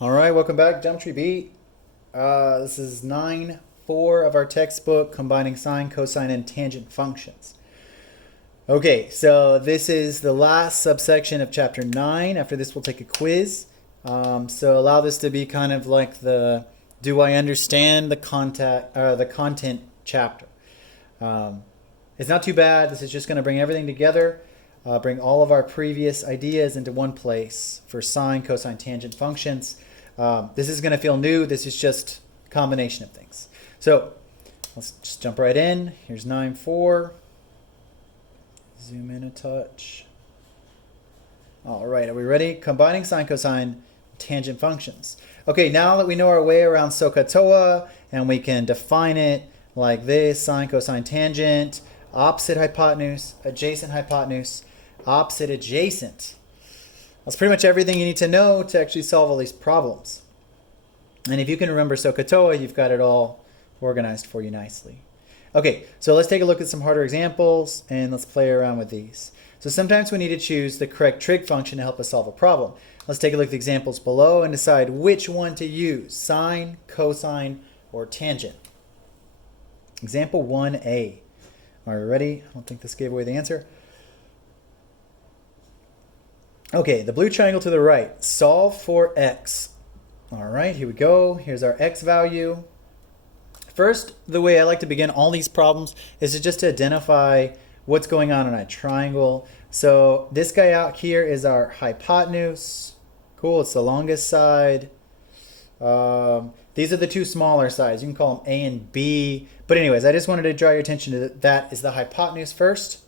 All right, welcome back, Geometry Beat. This is 9.4 of our textbook, combining sine, cosine, and tangent functions. Okay, so this is the last subsection of chapter 9. After this, we'll take a quiz. So allow this to be kind of like the do I understand the content chapter. It's not too bad. This is just going to bring everything together, bring all of our previous ideas into one place for sine, cosine, tangent functions. This is going to feel new. This is just a combination of things. So let's just jump right in. Here's 9.4. Zoom in a touch. All right, are we ready? Combining sine, cosine, tangent functions. Okay, now that we know our way around SOHCAHTOA and we can define it like this: sine, cosine, tangent, opposite hypotenuse, adjacent hypotenuse, opposite adjacent. That's pretty much everything you need to know to actually solve all these problems. And if you can remember SOHCAHTOA, you've got it all organized for you nicely. Okay, so let's take a look at some harder examples and let's play around with these. So sometimes we need to choose the correct trig function to help us solve a problem. Let's take a look at the examples below and decide which one to use: sine, cosine, or tangent. Example 1a. Are we ready? I don't think this gave away the answer. Okay, the blue triangle to the right. Solve for x. All right, here we go. Here's our x value. First, the way I like to begin all these problems is to just identify what's going on in a triangle. So this guy out here is our hypotenuse. Cool, it's the longest side. These are the two smaller sides. You can call them A and B. But anyways, I just wanted to draw your attention to that is the hypotenuse first.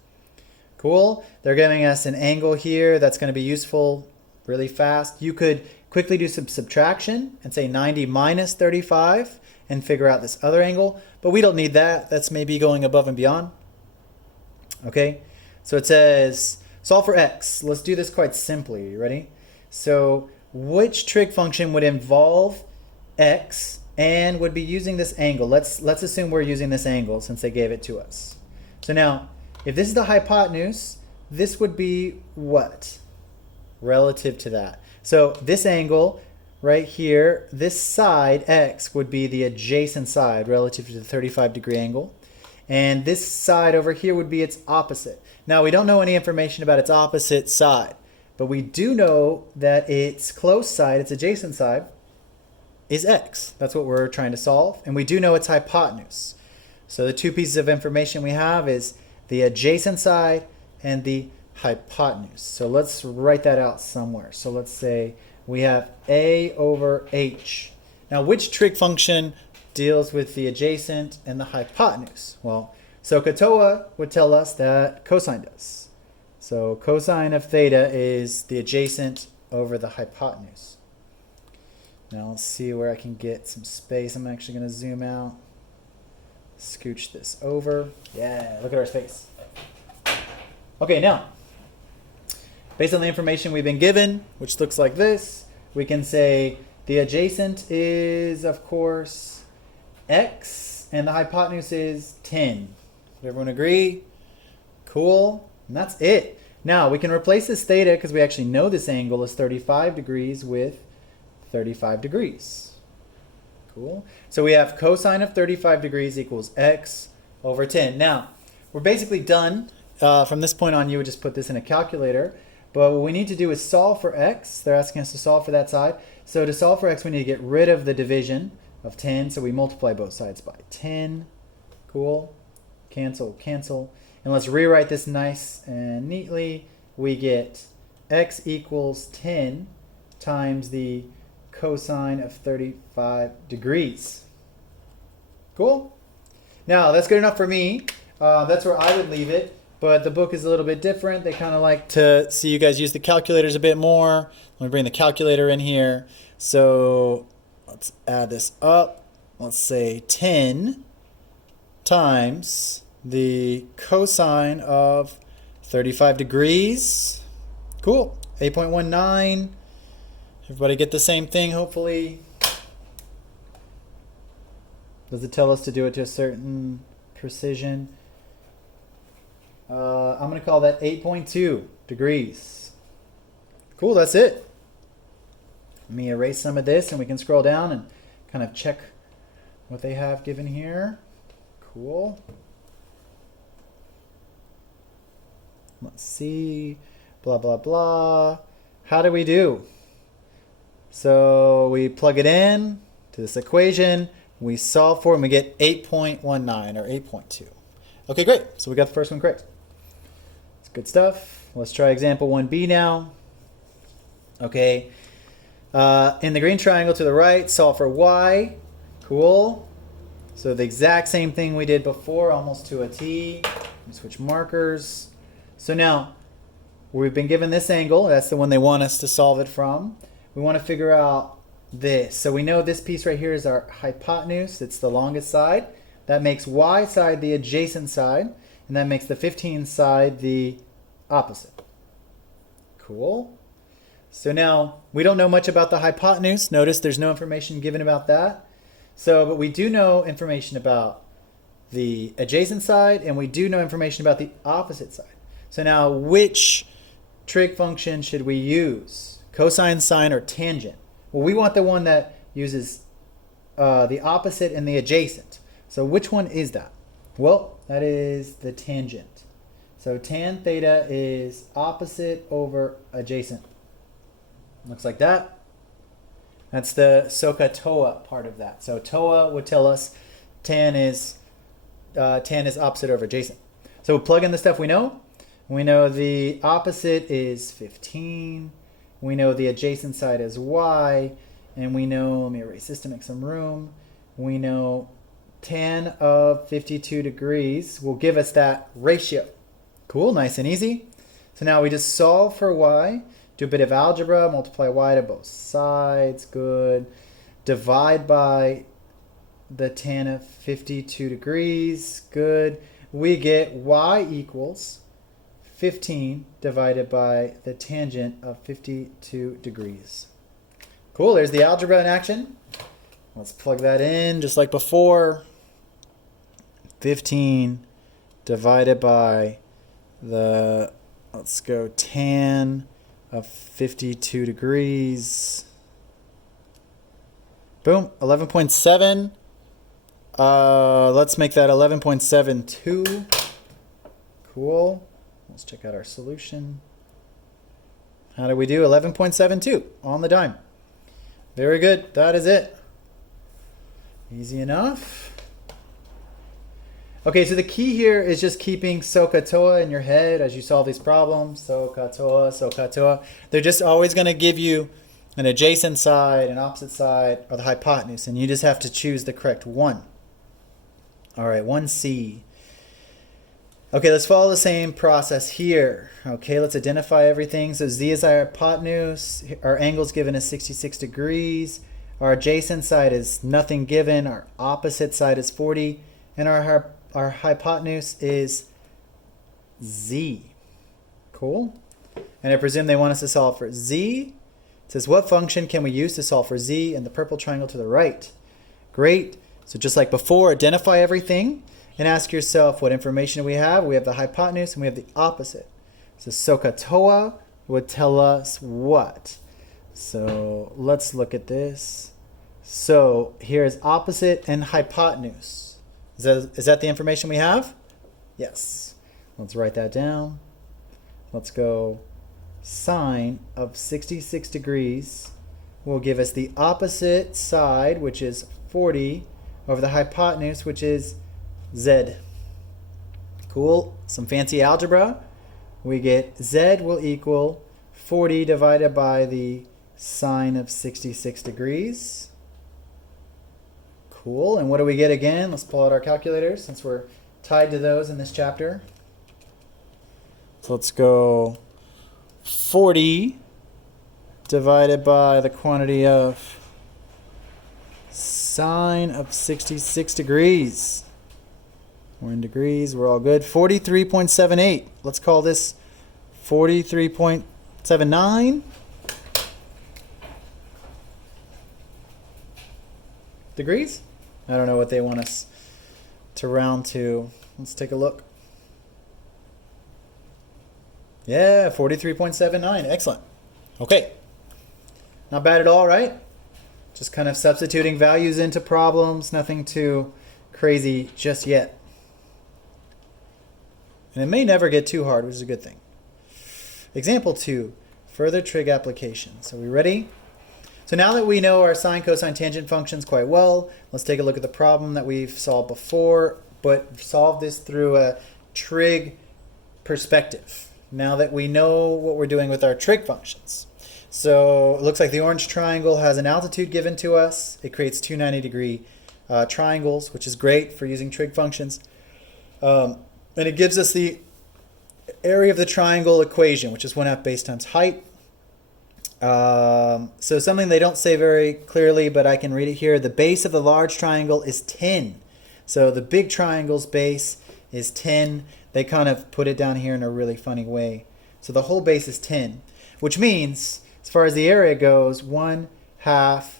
Cool. They're giving us an angle here that's going to be useful really fast. You could quickly do some subtraction and say 90 minus 35 and figure out this other angle. But we don't need that. That's maybe going above and beyond. Okay. So it says solve for x. Let's do this quite simply. You ready? So which trig function would involve x and would be using this angle? Let's assume we're using this angle since they gave it to us. So now, if this is the hypotenuse, this would be what? Relative to that. So this angle right here, this side, x, would be the adjacent side relative to the 35-degree angle. And this side over here would be its opposite. Now, we don't know any information about its opposite side, but we do know that its close side, its adjacent side, is x. That's what we're trying to solve. And we do know its hypotenuse. So the two pieces of information we have is the adjacent side and the hypotenuse. So let's write that out somewhere. So let's say we have a over h. Now, which trig function deals with the adjacent and the hypotenuse? Well, SOHCAHTOA would tell us that cosine does. So cosine of theta is the adjacent over the hypotenuse. Now let's see where I can get some space. I'm actually going to zoom out. Scooch this over. Yeah, look at our space. Okay, now, based on the information we've been given, which looks like this, we can say the adjacent is, of course, x, and the hypotenuse is 10. Does everyone agree? Cool. And that's it. Now, we can replace this theta, because we actually know this angle is 35 degrees, with 35 degrees. Cool. So we have cosine of 35 degrees equals x over 10. Now, we're basically done. From this point on, you would just put this in a calculator. But what we need to do is solve for x. They're asking us to solve for that side. So to solve for x, we need to get rid of the division of 10. So we multiply both sides by 10. Cool. Cancel, cancel. And let's rewrite this nice and neatly. We get x equals 10 times the cosine of 35 degrees. Cool? Now, that's good enough for me. That's where I would leave it. But the book is a little bit different. They kind of like to see you guys use the calculators a bit more. Let me bring the calculator in here. So let's add this up. Let's say 10 times the cosine of 35 degrees. Cool. 8.19. Everybody get the same thing, hopefully. Does it tell us to do it to a certain precision? I'm going to call that 8.2 degrees. Cool, that's it. Let me erase some of this and we can scroll down and kind of check what they have given here. Cool. Let's see. Blah, blah, blah. How do we do? So we plug it in to this equation. We solve for it and we get 8.19 or 8.2. Okay, great. So we got the first one correct. It's good stuff. Let's try example 1b now. Okay. In the green triangle to the right, solve for y. Cool. So the exact same thing we did before, almost to a T. We switch markers. So now, we've been given this angle. That's the one they want us to solve it from. We want to figure out this. So we know this piece right here is our hypotenuse. It's the longest side. That makes y side the adjacent side. And that makes the 15 side the opposite. Cool. So now, we don't know much about the hypotenuse. Notice there's no information given about that. So, but we do know information about the adjacent side, and we do know information about the opposite side. So now, which trig function should we use? Cosine, sine, or tangent? Well, we want the one that uses the opposite and the adjacent. So which one is that? Well, that is the tangent. So tan theta is opposite over adjacent. Looks like that. That's the SOHCAHTOA part of that. So TOA would tell us tan is opposite over adjacent. So we'll plug in the stuff we know. We know the opposite is 15. We know the adjacent side is y. And we know, let me erase this to make some room. We know tan of 52 degrees will give us that ratio. Cool, nice and easy. So now we just solve for y. Do a bit of algebra, multiply y to both sides, good. Divide by the tan of 52 degrees, good. We get y equals 15 divided by the tangent of 52 degrees. Cool, there's the algebra in action. Let's plug that in just like before. 15 divided by the, let's go, tan of 52 degrees. Boom, 11.7. Let's make that 11.72. Cool. Let's check out our solution. How do we do? 11.72 on the dime. Very good. That is it. Easy enough. Okay, so the key here is just keeping SOHCAHTOA in your head as you solve these problems. SOHCAHTOA, SOHCAHTOA. They're just always going to give you an adjacent side, an opposite side, or the hypotenuse, and you just have to choose the correct one. All right, 1C. Okay, let's follow the same process here. Okay, let's identify everything. So Z is our hypotenuse. Our angle is given as 66 degrees. Our adjacent side is nothing given. Our opposite side is 40. And our hypotenuse is Z. Cool. And I presume they want us to solve for Z. It says, what function can we use to solve for Z in the purple triangle to the right? Great. So just like before, identify everything and ask yourself what information we have. We have the hypotenuse and we have the opposite. So SOHCAHTOA would tell us what? So let's look at this. So here's opposite and hypotenuse. Is that the information we have? Yes. Let's write that down. Let's go sine of 66 degrees will give us the opposite side, which is 40, over the hypotenuse, which is Z. Cool. Some fancy algebra. We get Z will equal 40 divided by the sine of 66 degrees. Cool. And what do we get again? Let's pull out our calculators since we're tied to those in this chapter. So let's go 40 divided by the quantity of sine of 66 degrees. We're in degrees. We're all good. 43.78. Let's call this 43.79 degrees. I don't know what they want us to round to. Let's take a look. Yeah, 43.79. Excellent. Okay. Not bad at all, right? Just kind of substituting values into problems, nothing too crazy just yet. And it may never get too hard, which is a good thing. Example 2, further trig application. So we ready? So now that we know our sine, cosine, tangent functions quite well, let's take a look at the problem that we've solved before, but solve this through a trig perspective. Now that we know what we're doing with our trig functions. So it looks like the orange triangle has an altitude given to us. It creates two 90-degree triangles, which is great for using trig functions. And it gives us the area of the triangle equation, which is 1/2 base times height. So something they don't say very clearly, but I can read it here. The base of the large triangle is 10. So the big triangle's base is 10. They kind of put it down here in a really funny way. So the whole base is 10, which means, as far as the area goes, 1/2